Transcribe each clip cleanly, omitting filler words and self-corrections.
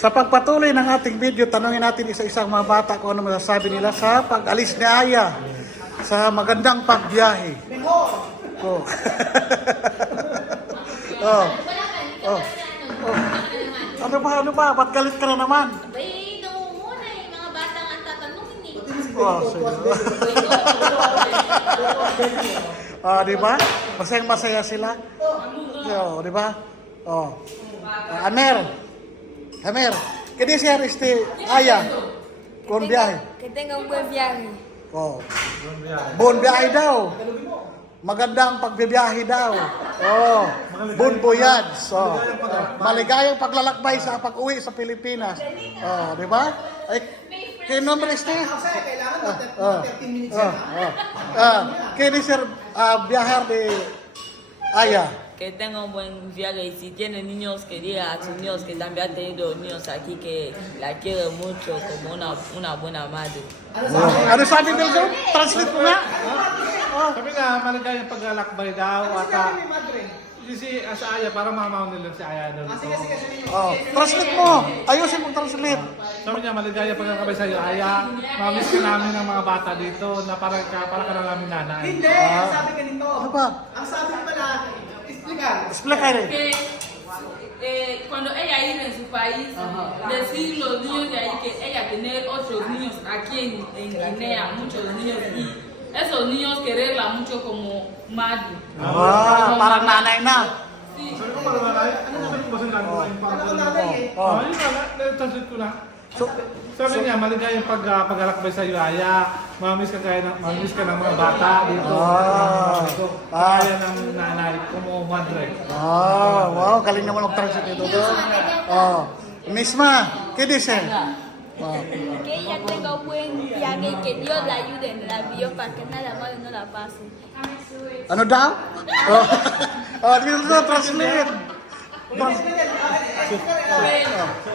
Sa pagpatuloy ng ating video, tanungin natin isa-isang mga bata kung ano masasabi nila sa pag-alis ni Aya sa magandang pagbiyahe. Oh. Oh. Oh. Oh. Ano ba? Ba't galit ka na naman? Bay, muna eh. Mga batang ang tatanungin eh. Oh, di ba? Masayang-masaya sila. Oh, di ba? Oh. Amer, ¿qué desear Aya con viaje? Que tenga un buen viaje. Oh. Bon biyahe daw. Magandang pagbibiyahe daw. Oh. Bon voyage. Oh. Maligayang paglalakbay sa pag-uwi sa Pilipinas. Oh, di ba? Ay, ¿qué nombre ¿Qué desear viajar de Aya? Que tenga un buen viaje y si tiene niños que diga a sus niños que también ha tenido niños aquí que la quiere mucho como una buena madre. Ano sabi Belzo? Translate mo nga. Sabi nga, maligayang paglalakbay daw at si Aya, parang mamaw nila si Aya daw dito. Oh, translate mo. Ayusin mong translate. Sabi niya, maligayang paglalakbay sa iyo, Aya. Mamiss ka namin ng mga bata dito na para ka na namin nanay. Hindi, ang sabi ganito. Ano ba? Ang sabi pala, Explica rin. Que cuando ella iba en su país, decir los niños de ahí que ella tener otros niños aquí en Guinea, muchos niños, y esos niños quererla mucho como madre. Parang nanay na. Sí. Sabi ko parang nanay, ano naman yung basang nanay? Parang nanay eh. Oh. Yun na, translate ko na. So, Sabi niya, maligayang paglalakbay sa iyo, Aya. Mamiss ka ng mga bata dito. Kaya ng nanay, como madre. wow, galing naman mag-translate ito doon. Oh, misma, ¿qué dice? Que ella tenga un buen viaje y que Dios la ayude en el avión para que nada malo no la pase. Ano daw? Dito na translate.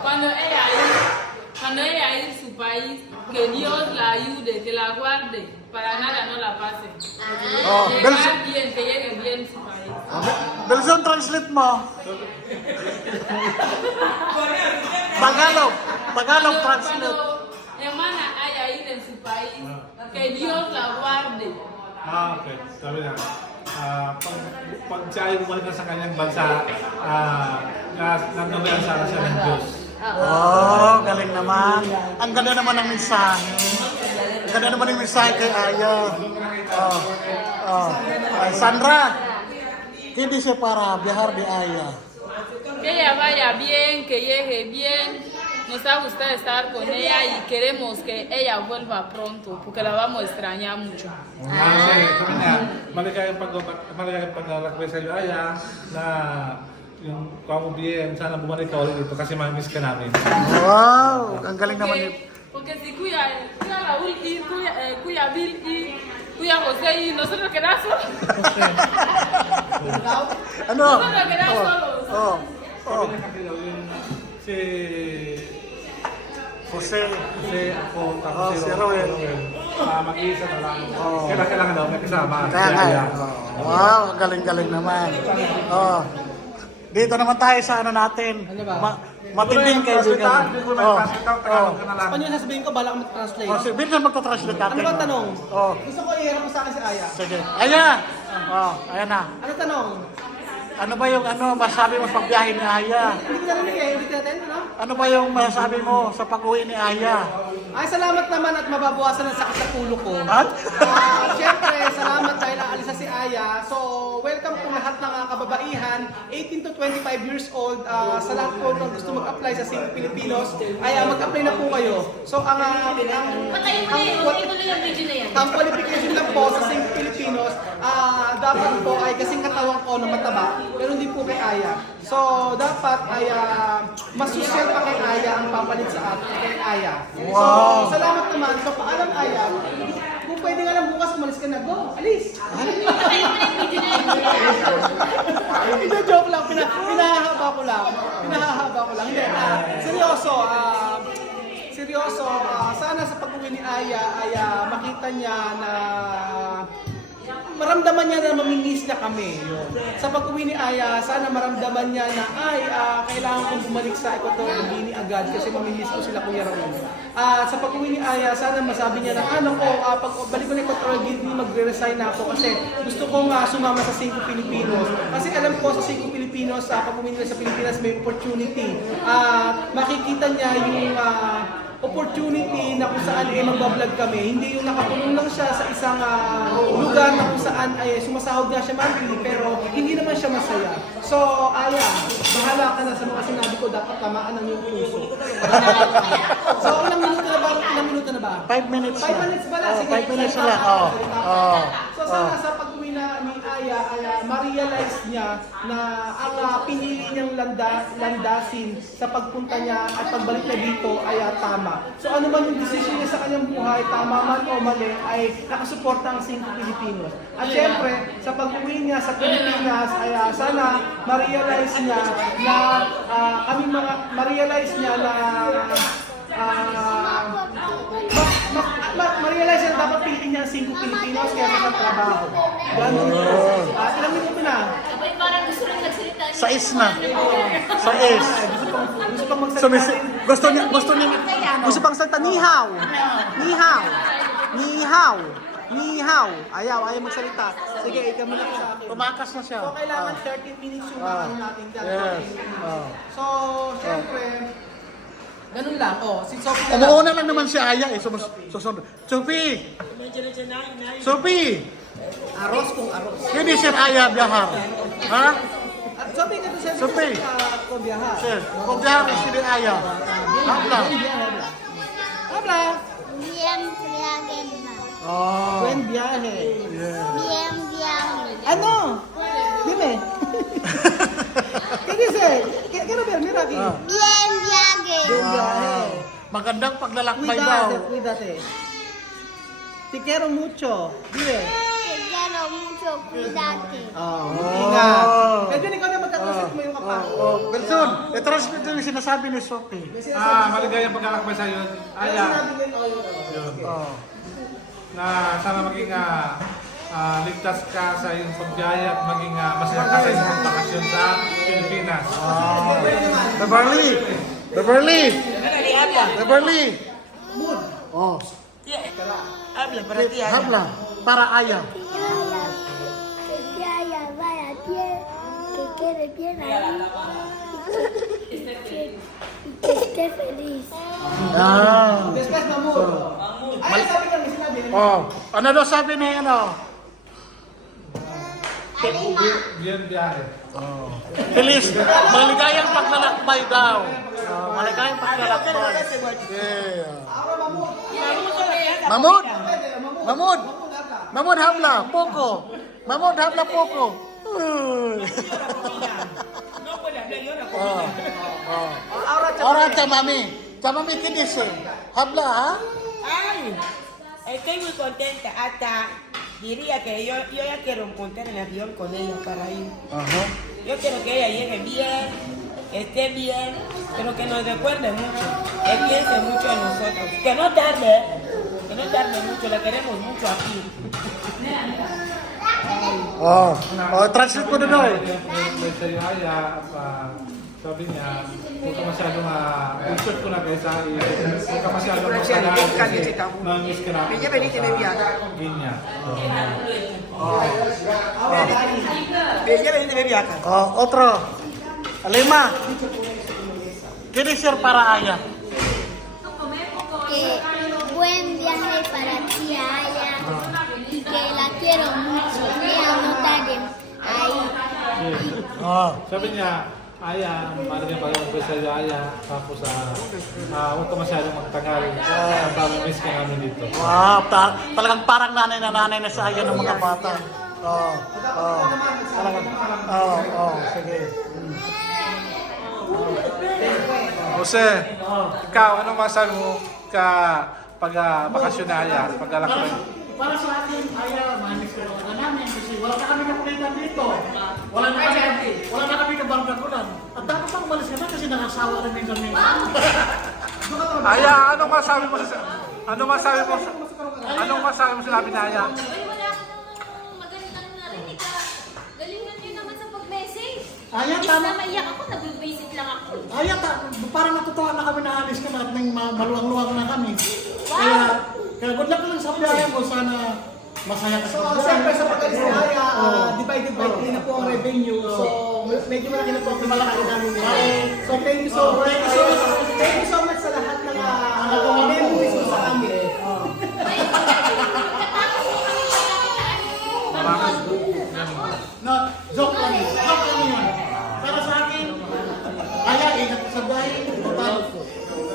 Cuando ella iba en su país, que Dios la ayude, que la guarde, para nada no la pase. Que llegue bien en su país. Belson, translate mo. Tagalog translate. Cuando hermana haya ido en su país, que Dios la guarde. Okay. Sabi niya, pag siya ay bumalik na sa kanyang bansa, nagnabayan sana siya ng Diyos. Oh, galing naman. Ang ganda naman ng mensahe. Ang ganda naman ng mensahe kay Aya. Sandra, ¿qué dice para viajar de Aya? Que ella vaya bien, que llegue bien. Nos ha gustado estar con ella y queremos que ella vuelva pronto porque la vamos a extrañar mucho. Kasi sabi niya, maligayang paglalakbay sa iyo, Aya, na yung kamubiyan, sana bumalik ka ulit dito kasi mamiss ka namin. Wow, ang galing naman yun. Porque si cuya Raúl y cuya Bill y cuya José y nosotros quedamos solos. Ano? Nosotros quedamos solos. Sabi niya kasi daw yung si Jose. ako, tapos Si Roel. mag-iisa na lang. Kailangan daw may kasama. Kaya nga. Aya. Wow, ang galing-galing naman. Dito naman tayo sa ano natin. Matinding kaibigan. Ano yung sasabihin ko, balak mag-translate? Si Vincent magta-translate natin. Ano ba tanong? Oh, Gusto ko i-harap mo sa akin si Aya. sige. Aya! Ayan na. Ano tanong? Ano ba yung masasabi mo sa pagbiyahe ni Aya? Hindi ko narinig eh. Ulit natin, ano? Ano ba yung masasabi mo sa pag-uwi ni Aya? Ay, salamat naman at mababawasan ang sakit sa ulo ko. At? Siyempre, salamat dahil aalis na si Aya. So, welcome po lahat ng kababaihan, 18 to 25 years old. Sa lahat po ng gusto mag-apply sa Sing Pilipinos, ay mag-apply na po kayo. So, Patayin mo na yun. Huwag ituloy ang video na yan. ang qualification lang po sa Sing Pilipinos, dapat po ay kasing katawan ko na mataba, pero hindi po kay Aya. So, dapat ay mas social pa kay Aya ang papalit sa atin kay Aya. So, salamat naman. So, paalam Aya. Kung pwede nga lang bukas, umalis ka na. Go, alis! Patayin mo na yung video na yan. Hindi, joke lang. Pinahahaba ko lang. Hindi, seryoso. Sana sa pag-uwi ni Aya ay makita niya na maramdaman niya na mamimiss na kami. Yun. Sa pag-uwi ni Aya, sana maramdaman niya na kailangan kong bumalik sa Equatorial Guinea agad kasi mamimiss ko sila Kuya Raul. Sa pag-uwi ni Aya, sana masabi niya na pag balik ko na Equatorial Guinea, magre-resign na ako kasi gusto kong sumama sa 5 Pilipinos. Kasi alam ko sa 5 Pilipinos, pag uwi nila sa Pilipinas may opportunity. Makikita niya yung opportunity na kung saan magbablog kami. Hindi yung nakakulong lang siya sa isang lugar na kung saan sumasahod nga siya monthly pero hindi naman siya masaya. So, Aya, bahala ka na sa mga sinabi ko, dapat tamaan ng iyong puso. So, ilang minuto na ba? 5 minutes 5 minutes ba na? Sige, 5 minutes na lang. So sana sa pag-uwi na ni Aya, ma-realize niya na ang pinili niyang landasin sa pagpunta niya at pagbalik niya dito ay tama. So ano man yung decision niya sa kanyang buhay, tama man o mali, ay nakasuporta ang 5 Pilipinos. At syempre, sa pag-uwi niya sa Pilipinas, ay sana ma-realize niya na ma-realize niya na ma-realize na dapat piliin niya ang 5 Pilipinos kaya sa trabaho. Ganun. Ilang minuto na? Abay, parang gusto rin nagsalita. 6 na. 6. Gusto pang magsalita. Gusto pang salita. Nihaw. Ayaw magsalita. Sige, ikaw muna sa akin. Tumakas na siya. So, kailangan 30 minutes yung ano natin dyan. Yes. So, syempre, ganun lang. Si Sophie na lang. Umuuna lang naman si Aya eh. Susunod. Sophie! Sophie! Aros kung aros. Hindi si Aya biyahar. Ha? Sophie, ito siya. Sophie. Kung biyaha. Sir, kung biyahar si Aya. Habla. Habla. Bien viaje, ma. Buen viaje. Bien viaje. Ano? Dime. ¿Qué dice? Quiero ver, mira aquí. Bien viaje. Buen viaje. Magandang paglalakbay daw. Cuídate. Te quiero mucho. Dile. Te quiero mucho, cuídate. Ingat. Medyo ikaw na magka-translate mo yung kapal. Wilson, i-translate yung sinasabi ni Sophie. Maligayang paglalakbay sa iyo, Aya. Yun. Na sana maging ligtas ka sa iyong pagbiyaya at maging masaya ka sa iyong pagbakasyon sa Pilipinas. Beverly. Oh. Habla para ti, Aya. Habla. Para Aya. Que te haya vaya bien, que quede bien ahí y que esté feliz. Después, Mamur. Ay, sabi ka, may sinabi. Ano daw sabi ni ano? Bien biyahe. Feliz. Maligayang paglalakbay daw. Maligayang paglalakbay. Yeah. Mamud habla. Poco. Mamud habla poco. Ahora chamami. Chamami, ¿qué dice? Habla, ¿ah? Ay, estoy muy contenta. Hasta diría que yo ya quiero montar en avión con ella para ir. Yo quiero que ella llegue bien, que esté bien, pero que nos recuerde mucho, que piense mucho en nosotros. Que no tarde mucho, la queremos mucho aquí. Translate ko na daw. May sa iyo, Aya, sabi niya, huwag ka masyadong i-short ko na kaysa huwag ka masyadong magsalaan kasi na-miss ka namin. Ganyan. Otro. Lima. ¿Qué decir para Aya? Que buen viaje para ti, Aya, y que la quiero mucho. Que no tarde ahí. Sabi niya, Aya, maraming pag-umpay sa iyo, Aya. Tapos, huwag ka masyadong magtagal. Miss ka namin dito. Talagang parang nanay na sa Aya ng mga bata. Talagang, sige. Jose, ikaw, anong masabi mo pag bakasyon na Aya, paglalakbay? Para sa akin, Aya, manis ko na namin kasi wala na kami nakulitan dito. Wala na kami kabardagulan. At dapat pang umalis ka na kasi nakasawa rin kami. Aya, anong masabi mo sa sinabi ni Aya? Uy, wala akong maganda Ayan, Imbis tama. na maiyak ako, nag-visit lang ako. Ayan, parang natutuwa na kami na alis kami at nang maluwang-luwang na kami. Kaya good luck lang sa biyahe mo. Sana masaya ka sa So, biyahe. siyempre sa pag-alis ni Aya, divided by 3 na po ang revenue. So, medyo malaki na po ang malaki namin ni Aya. So, thank you so much. Thank you so much sa lahat ng memories mo sa amin. No, joke lang yun. Joke lang yun. Pero sa akin, kaya ingat ka sa biyahe. Total,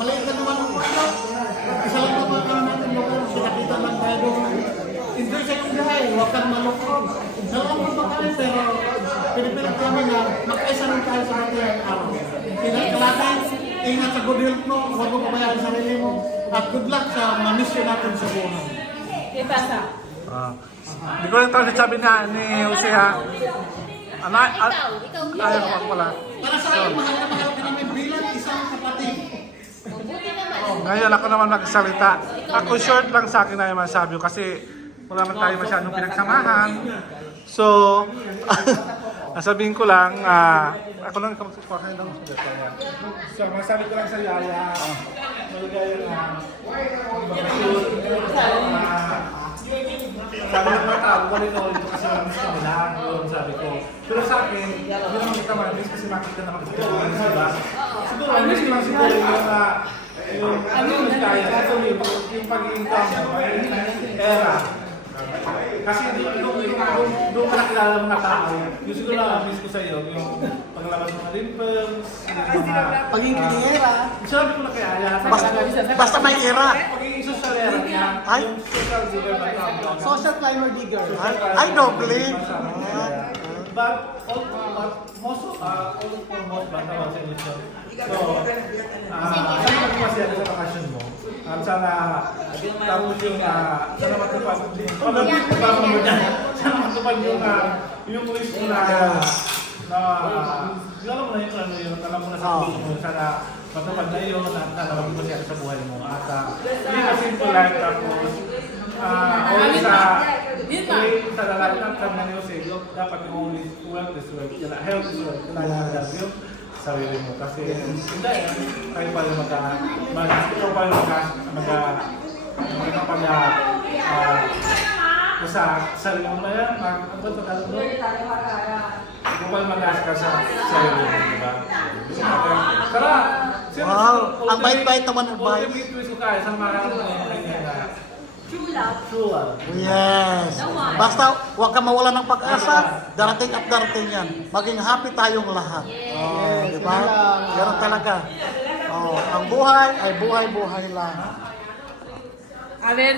maliit ka naman ang ulo. Isa lang naman ka natin lugar. Pinakita lang tayo doon. Enjoy sa iyong biyahe. Huwag kang malukog. Dalawang mo pa kami, pero pinipilit namin na makaisa rin tayo sa ating araw. Ingat ka natin. Ingat sa good health mo. Huwag mo pabayaan sa sarili mo. At good luck sa mga mission natin sa buhay. ¿Qué pasa? Hindi ko rin ito sabi na ni Jose ha. Ikaw. Ayaw ko pala. Para sa akin, mahal na mahal ka namin bilang isang kapatid. Mabuti naman. Ngayon ako naman magsalita. Ako short lang sa akin na yung masabi ko kasi wala man tayo masyadong pinagsamahan. So, sabihin ko lang, ako lang ikaw magsasabi lang. So, masabi ko lang sa Yaya, maligayang bakasyon. Sabi ng mga tao, wala na ulit kasi namiss ka nila. Yun, sabi ko. Pero sa akin, hindi naman kita ma-miss kasi makita naman kita naman, diba? Siguro, miss ko lang siguro yung yung kaya, yung pagiging tao, era. Kasi doon ka nakilala mga tao. Yung siguro na-miss ko sa iyo, yung paglabas ng mga rimples, yung mga... Pagiging kliyera. Sabi ko na kaya, Basta may era. pagiging sosyalera niya, Ay. yung social digger na tawag. Social climber digger. I don't believe. But most ba tawag sa English yun? So, sana magpasaya ka sa bakasyon mo. Sana tapos yung sana matupad sana matupad yung wish mo na alam mo na yung ano yun, alam mo na sa puso mo, sana matupad na yun at sana magpasaya ka sa buhay mo. At live a simple life tapos always sa lalaki ng kanya niyo sa iyo, dapat yung always wealth is wealth. Health is wealth. Kailangan yung sarili mo. Kasi hindi kayo pa yung ikaw pa yung sa sarili mo na yan, ikaw pa yung mag-ask ka sa sarili mo, diba? Tara! Wow, ang bait-bait naman ng bait. Ultimate twist ko tayo sa mga True love. true love. Yes. Basta huwag ka mawala ng pag-asa, darating at darating yan. Maging happy tayong lahat. Oh, di ba? Ganun talaga. Oh, ang buhay ay buhay-buhay lang. A ver,